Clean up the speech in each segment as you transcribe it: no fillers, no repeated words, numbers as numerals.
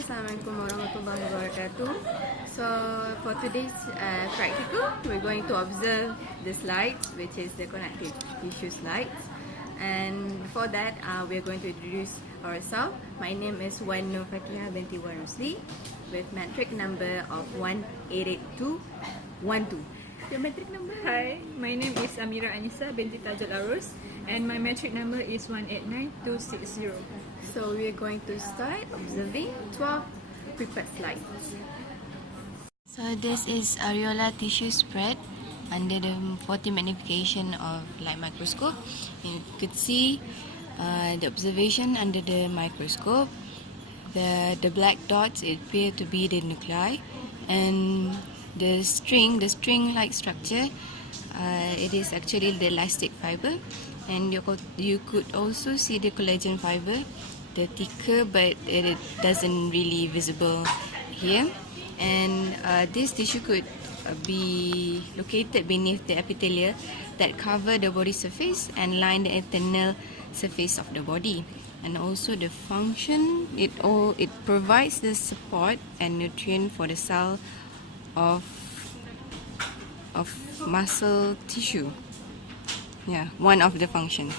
Assalamualaikum warahmatullahi wabarakatuh. So for today's practical, we're going to observe the slides, which is the connective tissue slides. And before that, we're going to introduce ourselves. My name is Wan Nur Fatihah binti Wan Rusli with metric number of 188212. Your metric number? Hi, my name is Amira Anissa binti Tajul Arus and my metric number is 189260. So we're going to start observing 12 prepared slides. So this is areola tissue spread under the 40 magnification of light microscope. You could see the observation under the microscope. The black dots appear to be the nuclei, and the string-like structure, it is actually the elastic fiber, and you could also see the collagen fiber, the thicker, but it doesn't really visible here. And this tissue could be located beneath the epithelia that cover the body surface and line the internal surface of the body. And also the function, it provides the support and nutrient for the cell of muscle tissue. Yeah, one of the functions.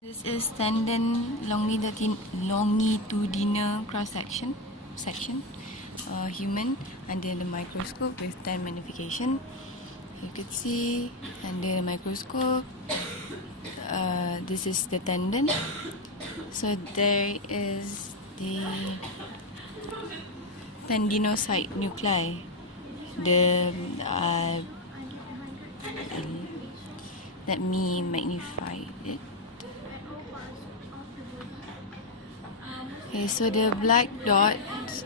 This is tendon longitudinal cross section, human under the microscope with 10 magnification. You could see under the microscope, this is the tendon. So there is the tendinocyte nuclei. Let me magnify it. Okay, so the black dot,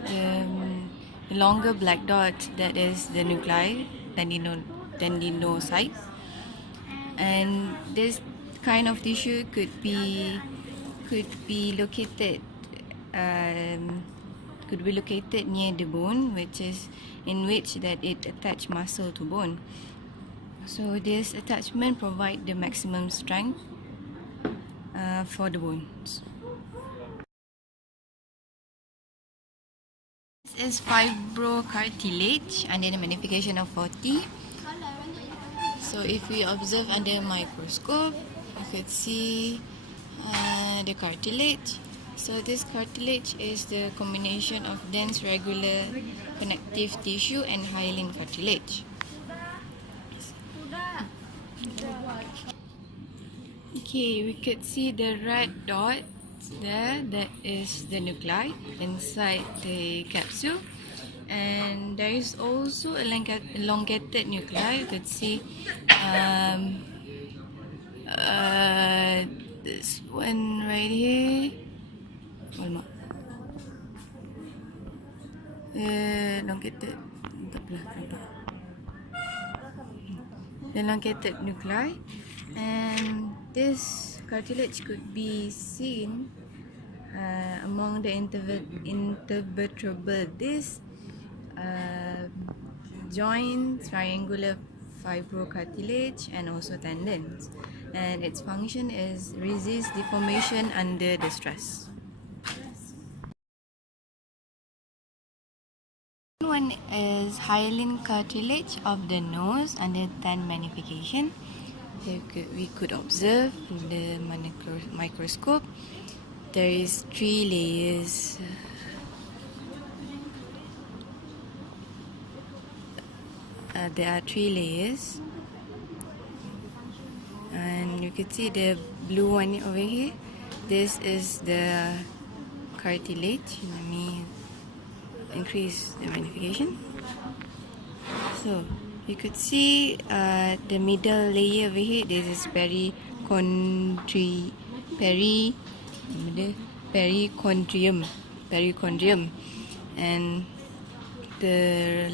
the longer black dot, that is the nuclei, tendinocyte. And this kind of tissue could be located near the bone, in which that it attach muscle to bone. So this attachment provide the maximum strength for the bones. This is fibrocartilage under the magnification of 40. So if we observe under a microscope, you could see the cartilage. So this cartilage is the combination of dense regular connective tissue and hyaline cartilage. Okay, we could see the red dot there, that is the nuclei inside the capsule. And there is also a elongated nuclei. You could see this one right here. Elongated. Elongated nuclei, and this cartilage could be seen among the intervertebral disc, joints, triangular fibrocartilage, and also tendons. And its function is resist deformation under the stress. One is hyaline cartilage of the nose under 10 magnification. We could observe in the microscope there is 3 layers. There are 3 layers, and you can see the blue one over here. This is the cartilage. Let me increase the magnification. So you could see the middle layer over here. This is perichondrium, and the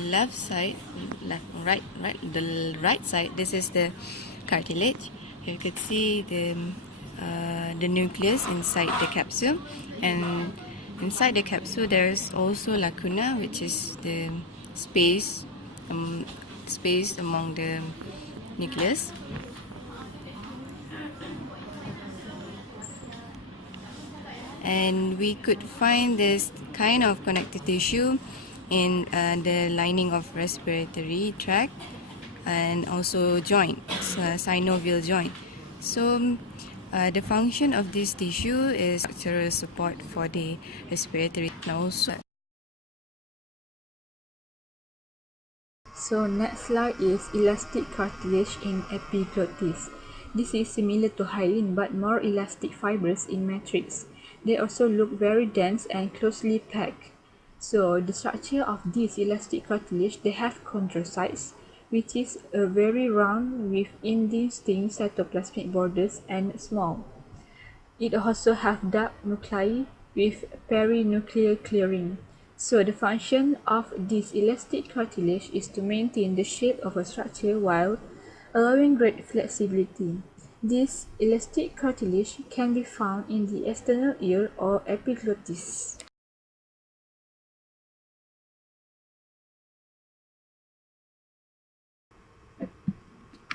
right side, this is the cartilage. You could see the nucleus inside the capsule, and inside the capsule there is also lacuna, which is the space among the nucleus. and we could find this kind of connective tissue in the lining of respiratory tract and also joint, synovial joint. So the function of this tissue is structural support for the respiratory nose. So next slide is elastic cartilage in epiglottis. This is similar to hyaline but more elastic fibers in matrix. They also look very dense and closely packed. So the structure of this elastic cartilage, they have chondrocytes, which is a very round with indistinct cytoplasmic borders and small. It also has dark nuclei with perinuclear clearing. So the function of this elastic cartilage is to maintain the shape of a structure while allowing great flexibility. This elastic cartilage can be found in the external ear or epiglottis.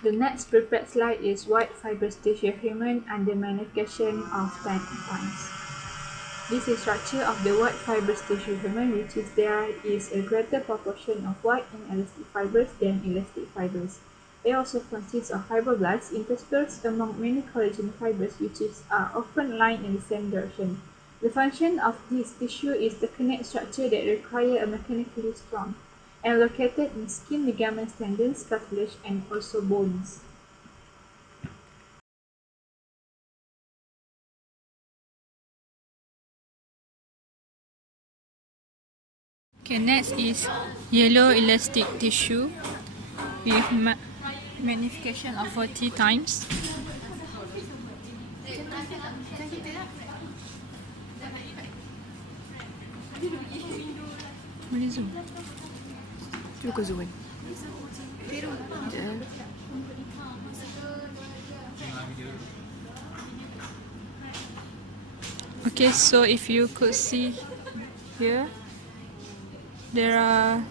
The next prepared slide is white fibrous tissue human under magnification of 10 times. This is structure of the white fibrous tissue human, which is there is a greater proportion of white and elastic fibers than elastic fibers. It also consists of fibroblasts interspersed among many collagen fibers, which are often lined in the same direction. The function of this tissue is to connect structure that require a mechanically strong and located in skin, ligaments, tendons, cartilage, and also bones. Okay, next is yellow elastic tissue with magnification of 40 times. Boleh zoom? Cuba kau zoom kan? Okay, so if you could see here, there are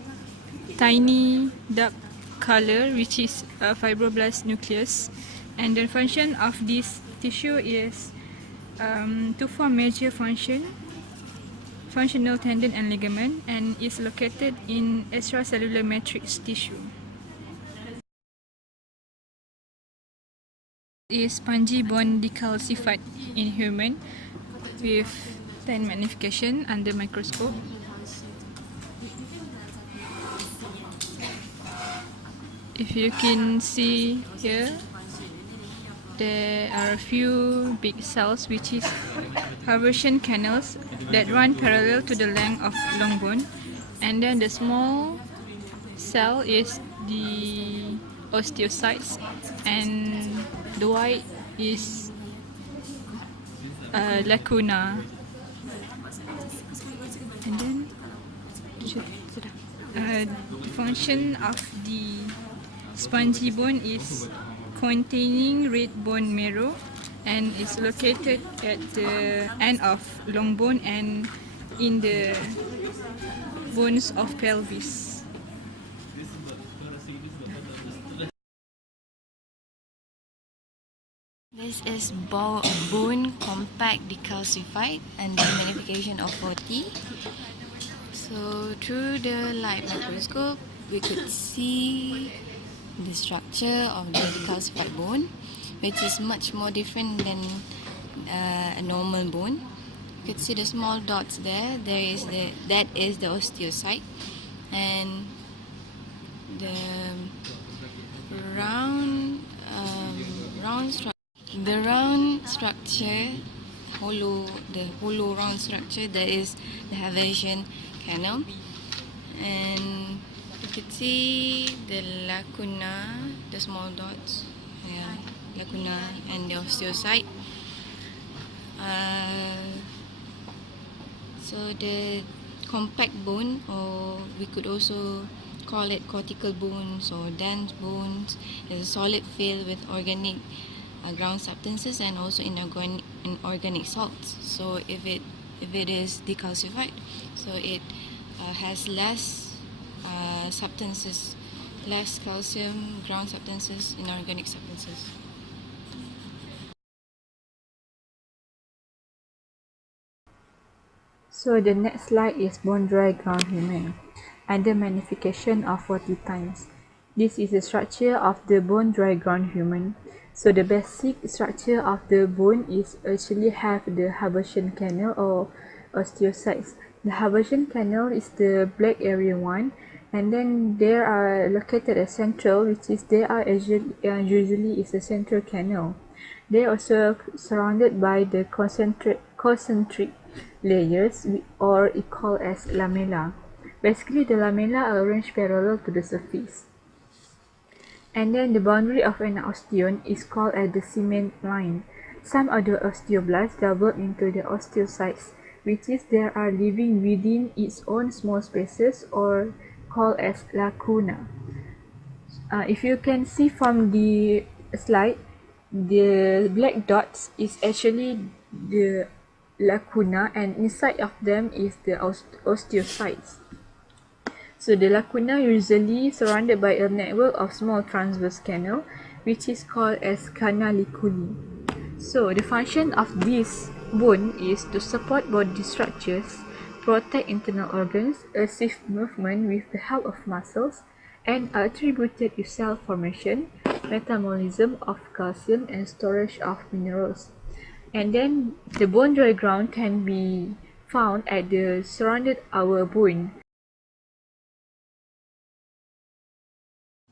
tiny dark color which is a fibroblast nucleus, and the function of this tissue is to form major functional tendon and ligament, and is located in extracellular matrix tissue. Is spongy bone decalcified in human with 10 magnification under microscope. If you can see here, there are a few big cells which is haversian canals that run parallel to the length of long bone, and then the small cell is the osteocytes, and the white is lacuna. And then the function of the spongy bone is containing red bone marrow, and is located at the end of long bone and in the bones of pelvis. This is bone compact decalcified and the magnification of 40. So through the light microscope, we could see the structure of the decalcified bone, which is much more different than a normal bone. You could see the small dots there. That is the osteocyte, and the round structure. The round structure, the hollow round structure, that is the haversian canal, and you can see the lacuna, the small dots, lacuna, and the osteocyte. So the compact bone, or we could also call it cortical bones or dense bones, is a solid field with organic ground substances and also inorganic salts. So if it is decalcified, so it has less substances, less calcium, ground substances, inorganic substances. So the next slide is bone dry ground human, under magnification of 40 times. This is the structure of the bone dry ground human. So the basic structure of the bone is actually have the Haversian canal or osteocytes. The Haversian canal is the black area one, and then there are located a central, which is they are usually is a central canal. They are also surrounded by the concentric layers, or called as lamella. Basically, the lamella are arranged parallel to the surface. And then the boundary of an osteon is called as the cement line. Some of the osteoblasts develop into the osteocytes, which is they are living within its own small spaces, or called as lacuna. If you can see from the slide, the black dots is actually the lacuna, and inside of them is the osteocytes. So the lacuna usually surrounded by a network of small transverse canal, which is called as canaliculi. So the function of this bone is to support body structures, protect internal organs, assist movement with the help of muscles, and are attributed to cell formation, metabolism of calcium, and storage of minerals. And then the bone dry ground can be found at the surrounded our bone.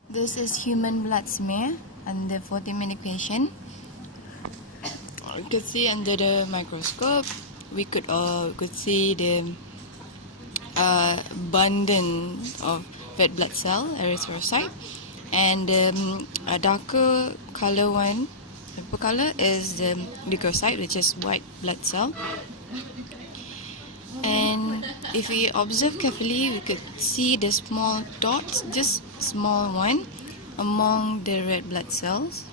This is human blood smear under 40 magnification. You can see under the microscope, we could see the abundance of red blood cell, erythrocyte, and a darker color one, purple color, is the leukocyte, which is white blood cell. And if we observe carefully, we could see the small dots, just small one, among the red blood cells.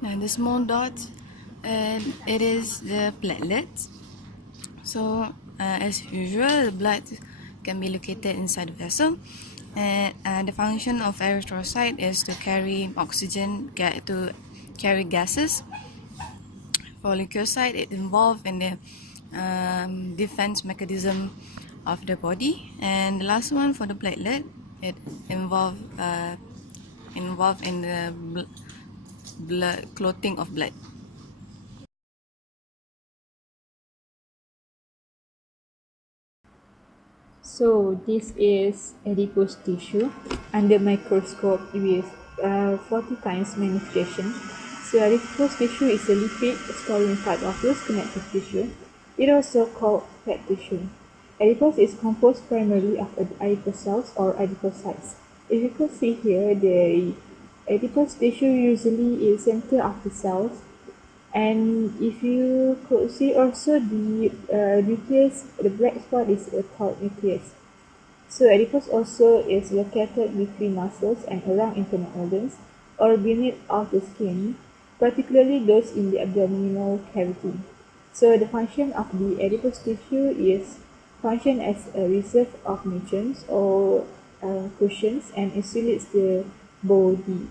Now the small dots, it is the platelets. So as usual, the blood can be located inside the vessel, and the function of erythrocyte is to carry oxygen, to carry gases. For leukocyte, it involved in the defense mechanism of the body, and the last one for the platelet, it involved in the blood clotting of blood. So this is adipose tissue under microscope with 40 times magnification. So adipose tissue is a lipid storing part of loose connective tissue. It also called fat tissue. Adipose is composed primarily of adipose cells or adipocytes. If you can see here, the adipose tissue usually is center of the cells, and if you could see also the nucleus, the black spot is called nucleus. So adipose also is located between muscles and around internal organs, or beneath of the skin, particularly those in the abdominal cavity. So the function of the adipose tissue is function as a reserve of nutrients or cushions, and insulates the body.